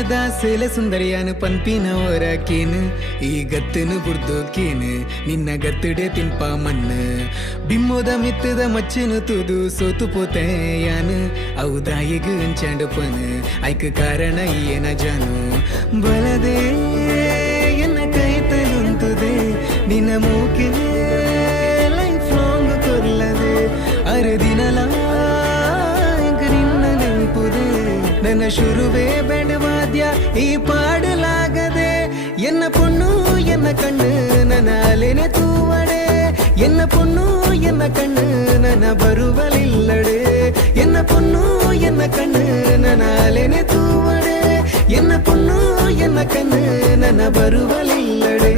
ಬಿಮ್ಮೊನೆದ ಸೇಲೆ ಸುಂದರಿಯಾನು ಪನ್ಪಿನ ಹೊರಕೇನು ಈ ಗತ್ತನು ಬುರ್ದೋಕೇನು ನಿನ್ನ ಗತ್ತಡೆ ತಿನ್ಪ ಮಣ್ಣು ಬಿಮ್ಮೋದ ಮಿತ್ತದ ಮಚ್ಚನು ತುದು ಸೋತು ಪೋತೆಯಾನು ಔದಾಯಿಗು ಅಂಚಾಂಡು ಪನು ಐಕ ಕಾರಣ ಏನ ಜಾನು ಬಲದೆ ಎನ್ನ ಕೈ ತಲುಂತುದೆ ನಿನ್ನ ಮೂಕೆ ಲೈಫ್ ಲಾಂಗ್ ಕೊಲ್ಲದೆ ಅರೆ ದಿನಲ ನಿನ್ನ ನೆನಪುದೆ ನನ್ನ ಶುರುವೇ ಬೆಡವಾದ್ಯ ಈ ಪಾಡಲಾಗದೆ ಎನ್ನ ಪೊಣ್ಣು ಎನ್ನ ಕಣ್ಣು ನನ್ನ ಅಲೆನೆ ತೂವಡೆ ಎನ್ನ ಪೊಣ್ಣು ಎನ್ನ ಕಣ್ಣು ನನ್ನ ಬರುವಲಿಲ್ಲಡೆ ಎನ್ನ ಪೊಣ್ಣು ಎನ್ನ ಕಣ್ಣು ನನ್ನ ಅಲೆನೆ ತೂವಡೆ ಎನ್ನ ಪೊಣ್ಣು ಎನ್ನ ಕಣ್ಣು ನನ್ನ ಬರುವಲಿಲ್ಲಡೆ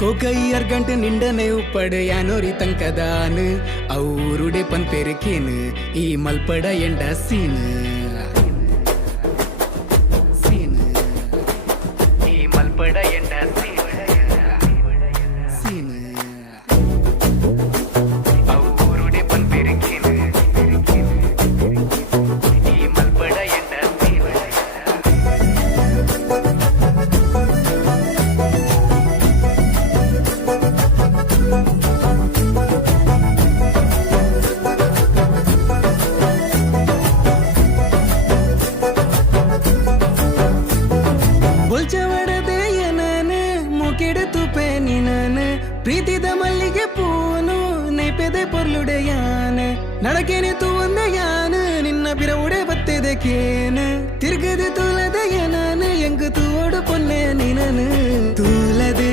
ಕೋಕೈ ಗಂಟೆ ನಿಂಡನೆ ಉಪ್ಪಡೆ ಯಾನೋರಿ ತಂಕದಾನು ಅವರುಡೆ ಪನ್ ಪೆರಕೇನು ಈ ಮಲ್ಪಡ ಎಂಡ ಸೀನು ಈ ಮಲ್ಪಡ ಎಂಡ ಸೀನು ಅವರುಡೆ ಪನ್ ಪೆರಕೇನು ಈ ಮಲ್ಪಡ ಎಂಡ ಸೀನು ಪ್ರೀತಿದ ಮಲ್ಲಿಗೆ ಪೂನು ನೆಪೆದೆ ಪೊರ್ಲುಡೆಯಾನ ನಡಕೇನೆ ತೂವಂದಯಾನ ನಿನ್ನ ಬಿರವುಡೆ ಬತ್ತಿದೆ ಕೇನು ತಿರ್ಗದೆ ತೂಲದಯನಾನ ಎಂಗು ತೂಡು ಪೊನ್ನೆ ನಿನನು ತೂಲದೆ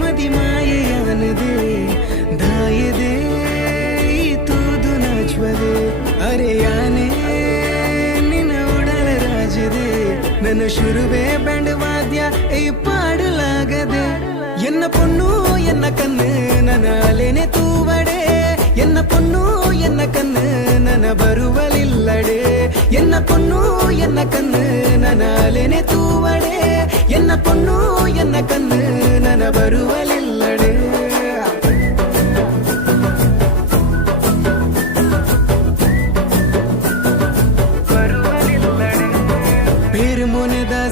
ಮದಿ ಮಾಯೆಯಾನದೆ ದಾಯದೆ ಈ ತೂದು ನಾಚುವದೆ ಅರೆಯಾನೆ ನಿನ್ನ ಉಡಲ ರಾಜದೆ ನನ್ನ ಶುರುವೆ ಬ್ಯಾಂಡ್ ವಾದ್ಯ ಈ ಪಾಡಲಾಗದೆ ಎನ್ನ ಪೊಣ್ಣು ಎನ್ನ ಕಣ್ಣು ನನ್ನ ಅಲೆನೆ ತೂವಡೆ ಎನ್ನ ಪೊಣ್ಣು ಎನ್ನ ಕಣ್ಣು ನನ್ನ ಬರುವಲಿಲ್ಲಡೆ ಎನ್ನ ಪೊಣ್ಣು ಎನ್ನ ಕಣ್ಣು ನನ್ನ ಅಲೆನೆ ತೂವಡೆ ಎನ್ನ ಪೊಣ್ಣು ಎನ್ನ ಕಣ್ಣು ನನ್ನ ಬರುವಲಿಲ್ಲಡೆ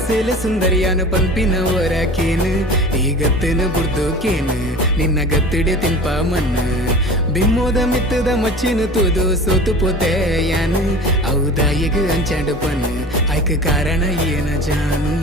ಸೇಲೆ ಸುಂದರಿಯಾನು ಪಂಪಿನ ಹೊರಕೇನು ಈ ಗತ್ತನು ಬುರ್ದೋಕೇನು ನಿನ್ನ ಗತ್ತಡೆ ತಿನ್ಪ ಮಣ್ಣು ಬಿಮ್ಮೋದ ಮಿತ್ತದ ಮಚ್ಚಿನ ತೂದು ಸೋತು ಪೋತೆಯಾನು ಔದಾಯಿಗು ಅಂಚಾಂಡು ಪನ್ನು ಐಕ ಕಾರಣ ಏನ ಜಾನು